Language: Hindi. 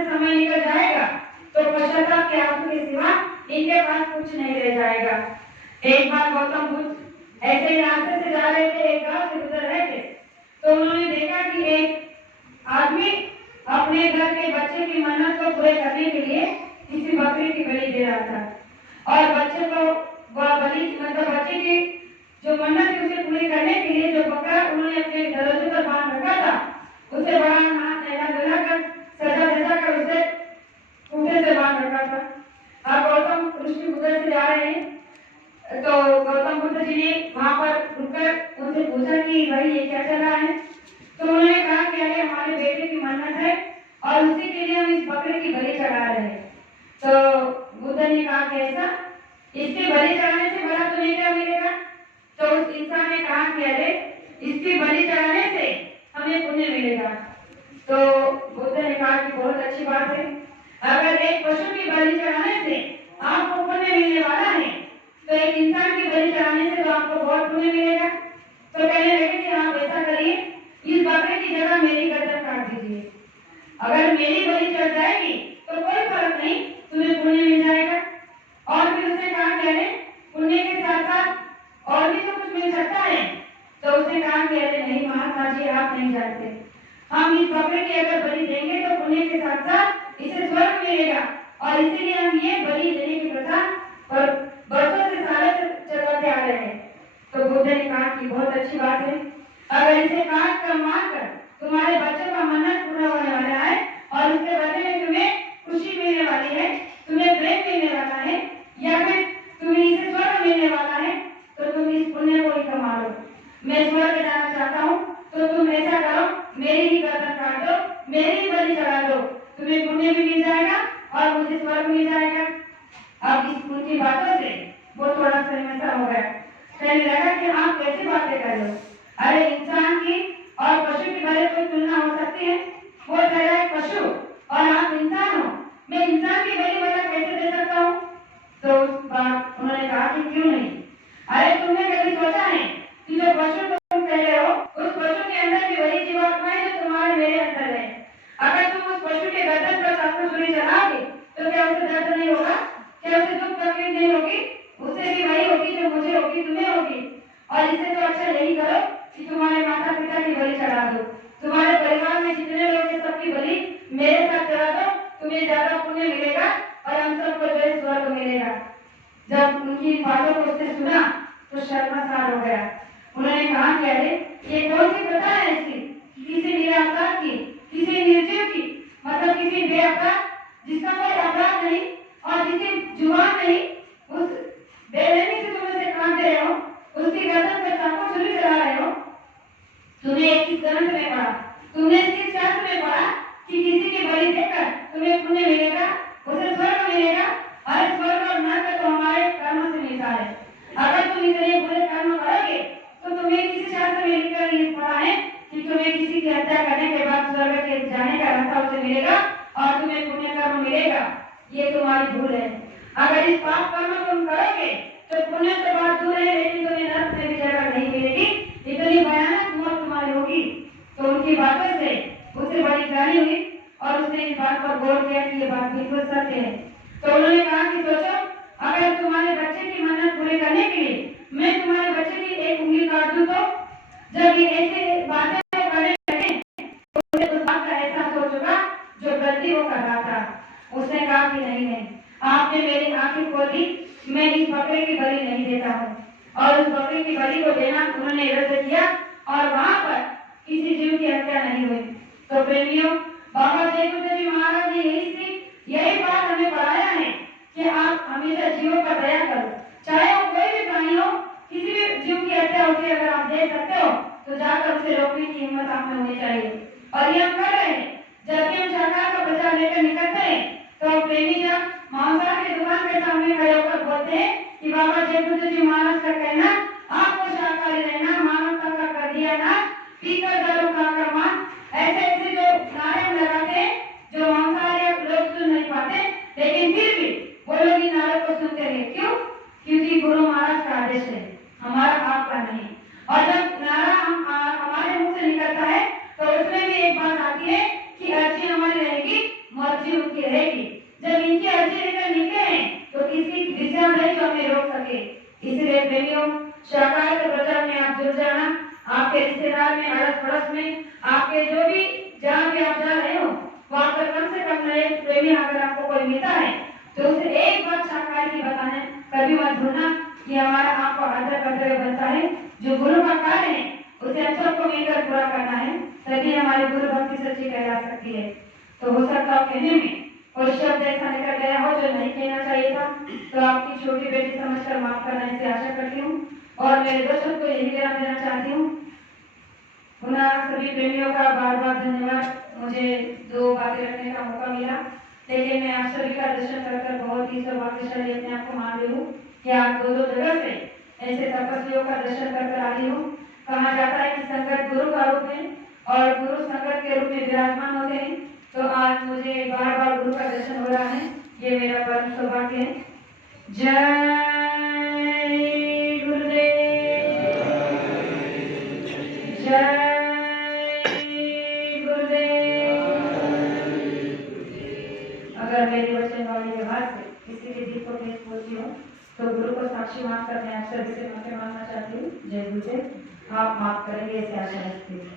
से समय निकल जाएगा तो पश्चाताप के आंसू के सिवा इनके पास कुछ नहीं रह जाएगा। एक बार गौतम बुद्ध ऐसे ही रास्ते से जा रहे थे, एक गांव से गुजर रहे थे, तो उन्होंने देखा कि एक आदमी अपने घर के बच्चे की मन्नत को पूरे करने के लिए किसी बकरी की बलि दे रहा था और बच्चे को बलि मतलब बच्चे की जो मन्नत थी उसे पूरी करने के लिए जो बकरा उन्होंने अपने दरवाजे पर बांध रखा था उसे बड़ा नहला धुला कर सजा कर उसे खूंटे से बांध रखा था। अब गौतम ऋषि उधर से जा रहे हैं तो गौतम बुद्ध जी ने वहां पर रुककर उनसे पूछा कि भाई ये क्या चल रहा है। तो उन्होंने कहा कि अरे हमारे बेटे की मन्नत है और उसी के लिए हम इस बकरे की बलि चढ़ा रहे हैं। तो बुद्ध ने कहा कि ऐसा, इसके बलि चढ़ाने से भला तुम्हें क्या मिलेगा। तो उस इंसान ने कहा कि अरे इसकी बलि चढ़ाने से हमें पुण्य मिलेगा। तो बुद्ध ने कहा कि बहुत अच्छी बात है, अगर एक पशु की बलि चढ़ाने से आपको पुण्य मिलने वाला है तो एक इंसान की बलि चढ़ाने से तो आपको बहुत पुण्य मिलेगा। तो कहने लगे कि आप ऐसा करिए, इस बकरे की जगह मेरी गर्दन काट दीजिए, अगर मेरी बलि चढ़ जाएगी तो कोई फर्क नहीं, तुम्हें पुण्य मिल जाएगा। और फिर उसने कहा कि अरे पुण्य के साथ साथ और भी तो कुछ मिल सकता है। तो उसने कहा कि अरे नहीं महात्मा जी, आप नहीं जानते, हम इस बकरे की अगर बलि देंगे तो पुण्य के साथ साथ इसे स्वर्ग मिलेगा और इसीलिए हम ये बलि देने की प्रथा पर बरसों से सालों से चलाते आ रहे हैं। तो बुद्ध ने कहा कि बहुत अच्छी बात है, अगर इसे काट कर मार कर तुम्हारे बच्चों का मन्नत पूरा होने वाला है और इसके बदले में तुम्हें खुशी मिलने वाली है, तुम्हें प्रेम मिलने वाला है या फिर तुम्हें इसे स्वर्ग मिलने वाला है, तो तुम इस पुण्य को ही कमा लो। मैं स्वर्ग जाना चाहता हूँ तो तुम ऐसा करो, मेरी ही गर्दन काट दो, मेरी ही बलि चढ़ा दो, तुम्हें पुण्य भी मिल जाएगा और मुझे स्वर्ग मिल जाएगा। अब इस उनकी बातों से वो थोड़ा सहमत हो गया, कहने लगा कि आप कैसी बातें कर रहे हो, अरे इंसान की और पशु की भले कोई तुलना हो सकती है, वो ठहरा है पशु और आप इंसान हो, मैं इंसान की बलि भला कैसे दे सकता हूँ। तो उस बात उन्होंने कहा कि क्यों नहीं, अरे तुमने कभी सोचा है कि जो पशु तुम कह रहे हो उस पशु के अंदर भी वही जीवात्मा है जो तुम्हारे मेरे अंदर है। अगर तुम उस पशु के गर्दन पर चाकू छुरी चलाओगे तो क्या उसे दर्द नहीं होगा, क्या उसे दुख तकलीफ नहीं होगी, उसे भी वही होगी जो मुझे होगी, तुम्हें होगी। और इससे तो अच्छा यही करो कि तुम्हारे माता पिता की बलि चढ़ा दो, तुम्हारे परिवार में जितने लोग हैं सबकी बलि मेरे साथ चढ़ा दो, तुम्हें ज्यादा पुण्य मिलेगा और हम सबको जो है स्वर्ग मिलेगा। जब उनकी बातों को उसने सुना तो शर्मसार हो गया। उन्होंने कहा कि अरे ये कौन सी प्रथा है इसकी, किसी निरापराध की, किसी निर्जीव की, मतलब किसी बेअपराध जिसका कोई अपराध नहीं और जिसकी जुबान नहीं, उस बेरहमी से तुम उसे काट दे रहे हो, उसकी गर्दन पर चाकू छुरी चला रहे हो। तुमने एक किस ग्रंथ में पढ़ा, तुमने किस शास्त्र में पढ़ा कि किसी की बलि देकर तुम्हें पुण्य मिलेगा, उसे स्वर्ग मिलेगा। अरे स्वर्ग और नरक तो हमारे कर्म से मिलता है, अगर तुम इतने बुरे कर्म करोगे तो तुम्हें किसी शास्त्र में लिखकर ये पढ़ा है कि तुम्हें किसी की हत्या करने के बाद स्वर्ग के जाने का रास्ता उसे मिलेगा और तुम्हें पुण्य कर्म मिलेगा, ये तुम्हारी भूल है। अगर इस पाप कर्म तुम करोगे तो पुण्य तो बात दूर है, लेकिन तुम्हें नरक में भी जगह नहीं मिलेगी, इतनी भयानक मौत तुम्हारी होगी। तो उनकी बातों से उसे बड़ी ग्लानि हुई और उसने इस बात पर गौर किया कि ये बात बिल्कुल सत्य है। तो उन्होंने कहा कि सोचो, अगर तुम्हारे बच्चे की मन्नत पूरी करने के लिए मैं तुम्हारे बच्चे की एक उंगली काट दूं तो जब ये ऐसे बातें करने लगे तो उसे उस बात का एहसास हो चुका जो गलती वो कर रहा था। उसने कहा कि नहीं, आपने मेरी आंखें खोल दी, मैं इस बकरे की बलि नहीं देता हूँ। और उस बकरे की बलि को देना उन्होंने रद्द किया और वहां पर किसी जीव की हत्या नहीं हुई। तो प्रेमियों, बाबा जय बुद्ध जी महाराज ने यही बात हमें पढ़ाया है कि आप हमेशा जीवों पर दया करो, चाहे वो कोई भी प्राणी हो, किसी भी जीव की हत्या होती है, अगर आप दे सकते हो तो जाकर उसे रोकने की हिम्मत आप में होनी चाहिए। और ये हम कर रहे हैं, जब भी हम शाकाहार का प्रचार लेकर निकलते हैं तो प्रेमी जब मांसाहार की दुकान के सामने खड़े होकर बोलते हैं कि बाबा जय बुद्ध जी महाराज का कहना आपको शाकाहारी रहना, मानवता का कर दिया ना, पीकर दारू खाकर मांस, ऐसे ऐसे जो नारे हम लगाते हैं जो मांसाहारी लोग सुन नहीं पाते, लेकिन फिर भी वो लोग इन नारों को सुनते हैं। क्यों? क्योंकि गुरु महाराज का आदेश है, हमारा आपका नहीं। और जब नारा हमारे मुंह से निकलता है तो उसमें भी एक बात आती है सकती है। तो हो सकता है कहने में कोई शब्द ऐसा निकल गया हो जो नहीं कहना चाहिए था, तो आपकी छोटी बेटी समझकर माफ करने से आशा करती हूँ और मेरे दर्शक को यही विराम देना चाहती हूँ। पुनः सभी प्रेमियों का बार बार धन्यवाद। मुझे 2 बातें रखने का मौका मिला, लेकिन मैं आप सभी का दर्शन कर बहुत ही सौभाग्यशाली अपने आप को मान रही हूँ कि आप 2 जगह से ऐसे तपस्वियों का दर्शन कर आ रही हूँ। कहा जाता है कि संगत गुरु का रूप है और गुरु संगत के रूप में विराजमान होते हैं। तो आज मुझे बार बार गुरु का दर्शन हो रहा है, ये मेरा परम सौभाग्य है। जय गुरुदेव, जय गुरुदेव। अगर मेरी वचन वाली व्यवहार से किसी भी दिल को ठेस पहुंची हो तो गुरु को साक्षी मानकर मैं आप सभी से माफी मांगना चाहती हूँ। जय गुरुदेव। आप माफ करेंगे ऐसे आशा रखती हूँ।